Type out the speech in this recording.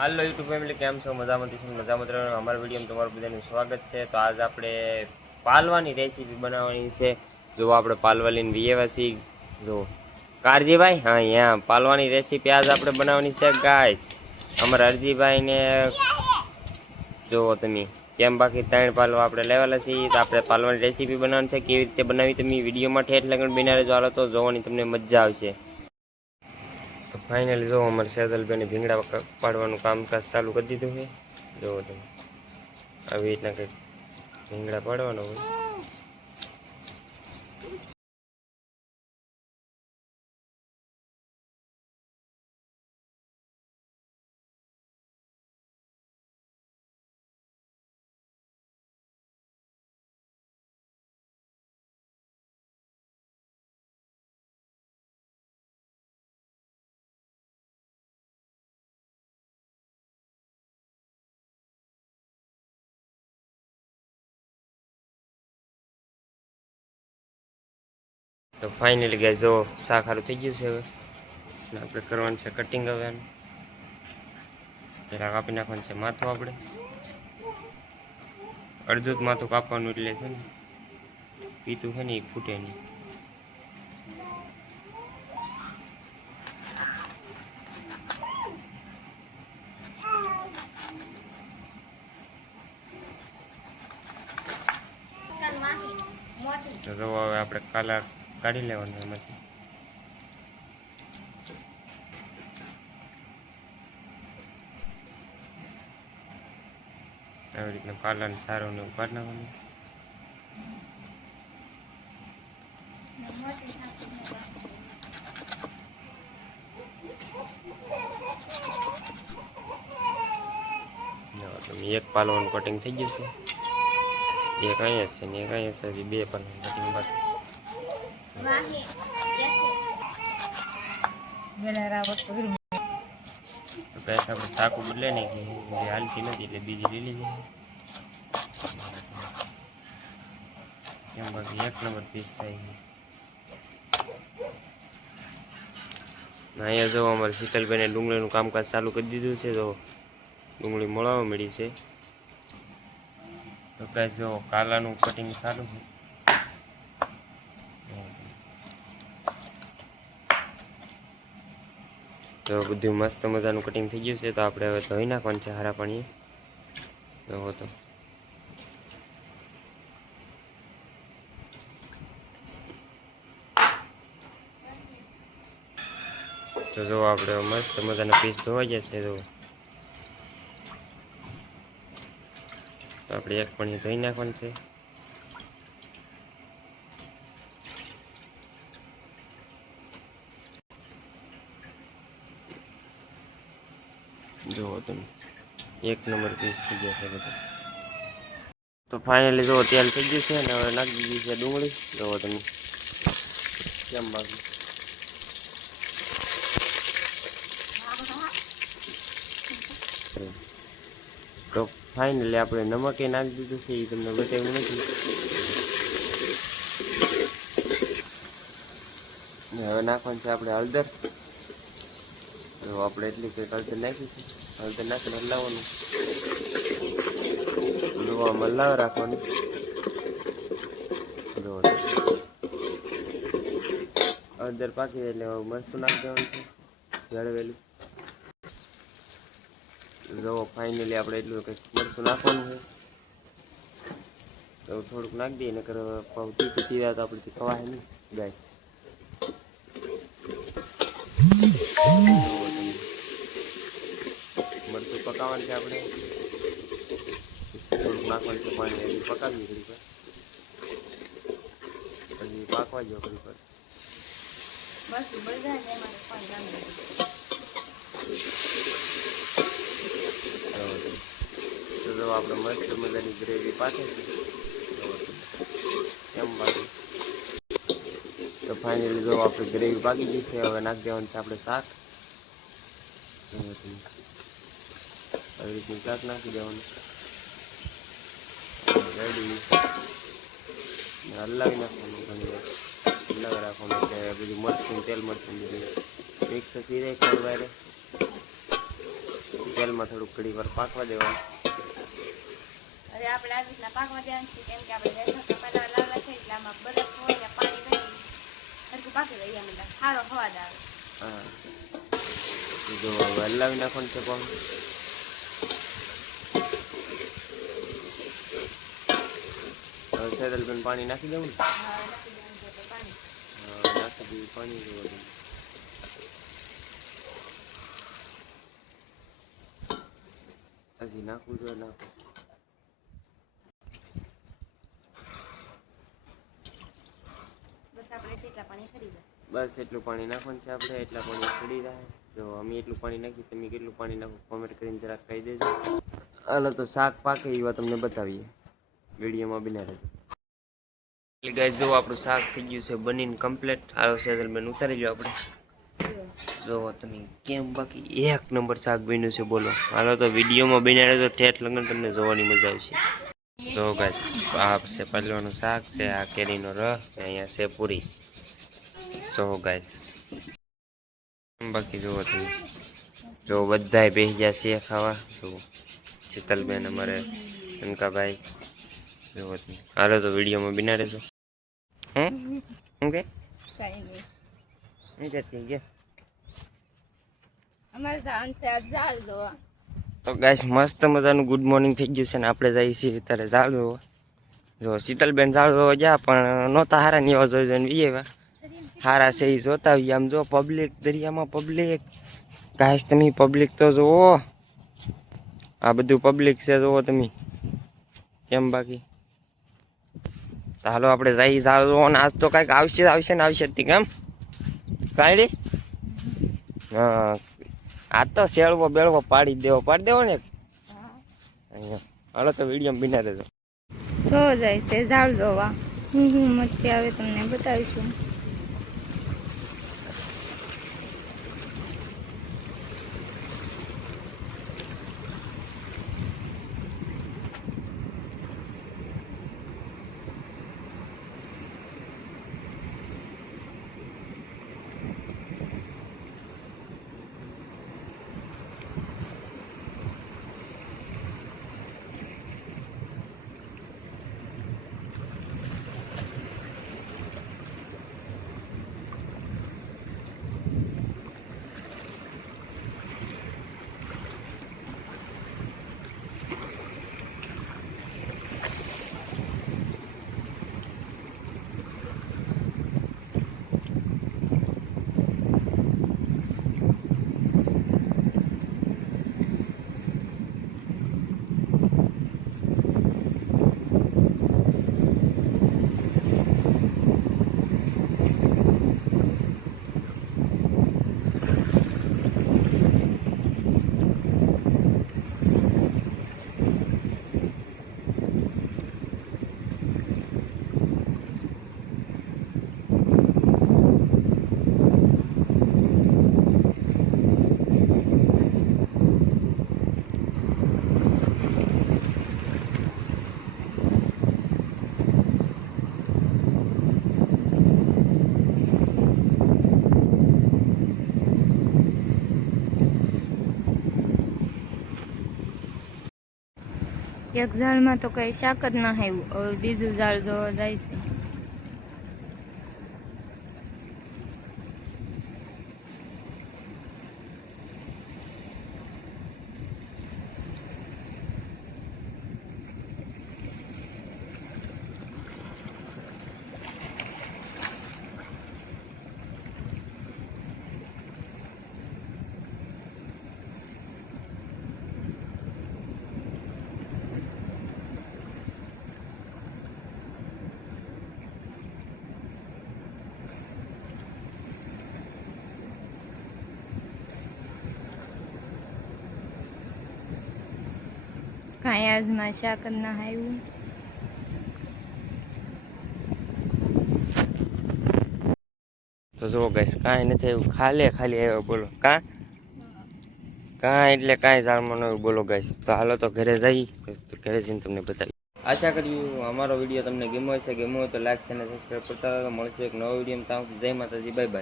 હાલો YouTube family, કેમ છો? મજામાં અમારા વિડીયોમાં તમારું બધાનું સ્વાગત છે. તો આજ આપણે પાલવાની રેસીપી બનાવવાની છે. જો આપણે પાલવા લઈને વિયેવાસી જો કારજીભાઈ, હા અહીંયા પાલવાની રેસીપી આજ આપણે બનાવવાની છે ગાઈસ. અમારા અરજીભાઈને જો તમે કેમ બાકી 3 પાલવા આપણે લેવાલા છીએ. તો આપણે પાલવાની રેસીપી બનાવવાની છે. કેવી રીતે બનાવી તમે વિડીયોમાં ઠેઠ લગન બનાવી જો, હાલો તો જોવાની તમને મજા આવશે. તો ફાઇનલી જો અમારે સેજલભાઈને ભીંગડા પાડવાનું કામકાજ ચાલુ કરી દીધું છે. જો તમે આવી રીતના કંઈક ભીંગડા પાડવાનો હોય. તો ફાઇનલી ગેસ જો શાક સારું થઈ ગયું છે. હવે આપણે કરવાનું છે કટિંગ. હવે પહેલાં કાપી નાખવાનું છે માથું. આપણે અડધું જ માથું કાપવાનું, એટલે છે ને પીતું છે ને એ ફૂટે નહીં. તો જો હવે આપણે કાલા કાઢી લેવાનું એમાંથી. આવી રીતના કાલાને સારું ને ઉપાડ નાખવાનું. એક પાલવાનું કટિંગ થઈ ગયું છે. એક અહીંયા છે ને એક અહીંયા છે. બે પાલવાનું કટિંગ બાકી. તો ગેસ આપણે ચાકુ બદલે નહીં કે હાલતી નથી, એટલે બીજી લઈ લીધી. એમ બાકી 1 નંબર પીસ થાય છે. અહીંયા જો અમારે શીતલભાઈને ડુંગળીનું કામકાજ ચાલુ કરી દીધું છે. તો ડુંગળી મળવા મળી છે. તો કઈ જો કાલાનું કટિંગ ચાલુ છે. તો બધું મસ્ત મજાનું કટિંગ થઈ ગયું છે. તો આપણે હવે ધોઈ નાખવાનું છે સારા પાણીએ. તો જો આપણે મસ્ત મજાના પીસ ધોવાઈ જશે. તો આપણે એક પાણી ધોઈ નાખવાનું છે. જુઓ તમે 1 નંબર પીસ થઈ જશે બધું. તો ફાઇનલી જો તેલ થઈ ગયું છે ને હવે નાખી દીધી છે ડુંગળી. જુઓ તમે કેમ બાકી. તો ફાઇનલી આપણે નમક એ નાખી દીધું છે. એ તમને બતાવ્યું નથી. હવે નાખવાનું છે આપણે હળદર. તો આપણે એટલી કંઈક હળદર નાખી છે. હળદર નાખીને હલાવવાનું. જોવામાં હલાવ રાખવાનું. જો હળદર પાકી એટલે મરચું નાખી દેવાનું છે જળવેલું. જો ફાઇનલી આપણે એટલું કંઈક મરચું નાખવાનું છે. તો થોડુંક નાખી દઈએ, નકર તીખું થઈ જાય તો આપણેથી ખવાય નહીં ગાઈસ. મરચું પકાવવાનું છે આપણે. થોડુંક નાખવાનું છે પાણી. હજી પકાવીએ ઘડી પર, પછી પાકવા જો ઘડી પર. તો આપણે મસ્ત મજાની ગ્રેવી પાકે છે એમ બાકી. તો ફાઇનલી જો આપણે ગ્રેવી પાકી ગઈ છે. હવે નાખી દેવાનું છે આપણે શાક. આવી રીતનું શાક નાખી દેવાનું. રેડી હલાવી નાખવાનું. ઘણી વાર હલાવી રાખવાનું કે બધું મરચું તેલ મરચું બધું મિક્સ થઈ જાય. ખોરવાય તેલમાં થોડુંક ઘડી વાર પાકવા દેવાનું. અરે આપણે આ રીતના પાકવા દેવાનું છે કેમ કે આપણે પહેલા લાવલા છે એટલે આમાં બરફ હોય ને પાણી રહી સરખું પાકી રહી એમ એટલે સારો સ્વાદ આવે. હા જો હવે હલાવી નાખવાનું છે પણ હવે સેદલબેન પાણી નાખી દઉં ને. હા નાખી દેવાનું છે તો પાણી. નાખી દઈએ પાણી જોવા હજી નાખવું જોઈએ નાખવું. બસ આપણે જેટલા પાણી ખરી જાય. બસ એટલું પાણી નાખવાનું છે આપણે, એટલા પાણી ચડી જાય. જો અમે એટલું પાણી નાખીએ તમે કેટલું પાણી નાખો કોમેન્ટ કરીને જરાક કહી દેજો. હાલો તો શાક પાકે એવા તમને બતાવીએ, વિડીયોમાં બિના રહેજો. ગાઈસ જો આપણું શાક થઈ ગયું છે બનીને કમ્પ્લીટ. આવો સેજલબેન ઉતારી લો આપણે. જો તમે કેમ બાકી એક નંબર શાક બન્યું છે બોલો. હાલો તો વિડીયોમાં બિના રહેજો, ઠેઠ લગન તમને જોવાની મજા આવશે. જો ગાઈસ આ છે પહેલવાનું શાક છે, આ કેરીનો રસ ને અહીંયા છે પૂરી. જો ગાઈસ બાકી જુઓ તમે, જો બધાય બેસી ગયા છે ખાવા. જો શીતલબેન અમારે અનકાભાઈ જુઓ તમે. હાલો તો વિડીયોમાં બિના રહેજો. શું કે કઈ નહીં શું જતી ગયા અમારે જવાનું છે આજ ઝાડ જોવા. તો ગાઈસ મસ્ત મજાનું ગુડ મોર્નિંગ થઈ ગયું છે ને આપણે જઈએ છીએ અત્યારે ઝાડ જોવા. જો શીતલબેન ઝાડ જોવા ગયા પણ નહોતા હારા ને એવા જોઈ જોઈને એવા હારા છે એ જોતા આવીએ. આમ જો પબ્લિક દરિયામાં પબ્લિક. ગાઈસ તમે પબ્લિક તો જુઓ, આ બધું પબ્લિક છે જુઓ તમે કેમ બાકી. હાલો આપણે જઈ ઝાડ જોવો ને આજ તો કાંઈક આવશે ને આવશે જ કેમ કાંઈ હા આ તો શેળવો બેળવો પાડી દેવો ને અહીંયા. હાલો તો વિડીયો બિના રહેજો. જો જાય છે ઝાડ જોવા. હું મચ્છી આવે તમને બતાવીશું. એક ઝાડમાં તો કઈ શાક જ ના આવ્યું. હવે બીજું ઝાડ જોવા જાય છે. કાંઈ આજમાં શાક જ ના આવ્યું. તો જો ગાઈસ કાંઈ નથી આવ્યું, ખાલી આવ્યો બોલો. કાંઈ એટલે કાંઈ જાણમાં ન આવ્યું બોલો ગાઈસ. તો હાલો તો ઘરે જઈ, ઘરે જઈને તમને બતાવી. આશા કર્યું અમારો વિડીયો તમને ગમ્યો છે. ગમ્યો હોય તો લાઈક અને સબસ્ક્રાઈબ કરતા મળશું એક નવો વિડીયો. ત્યાં જય માતાજી, બાય બાય.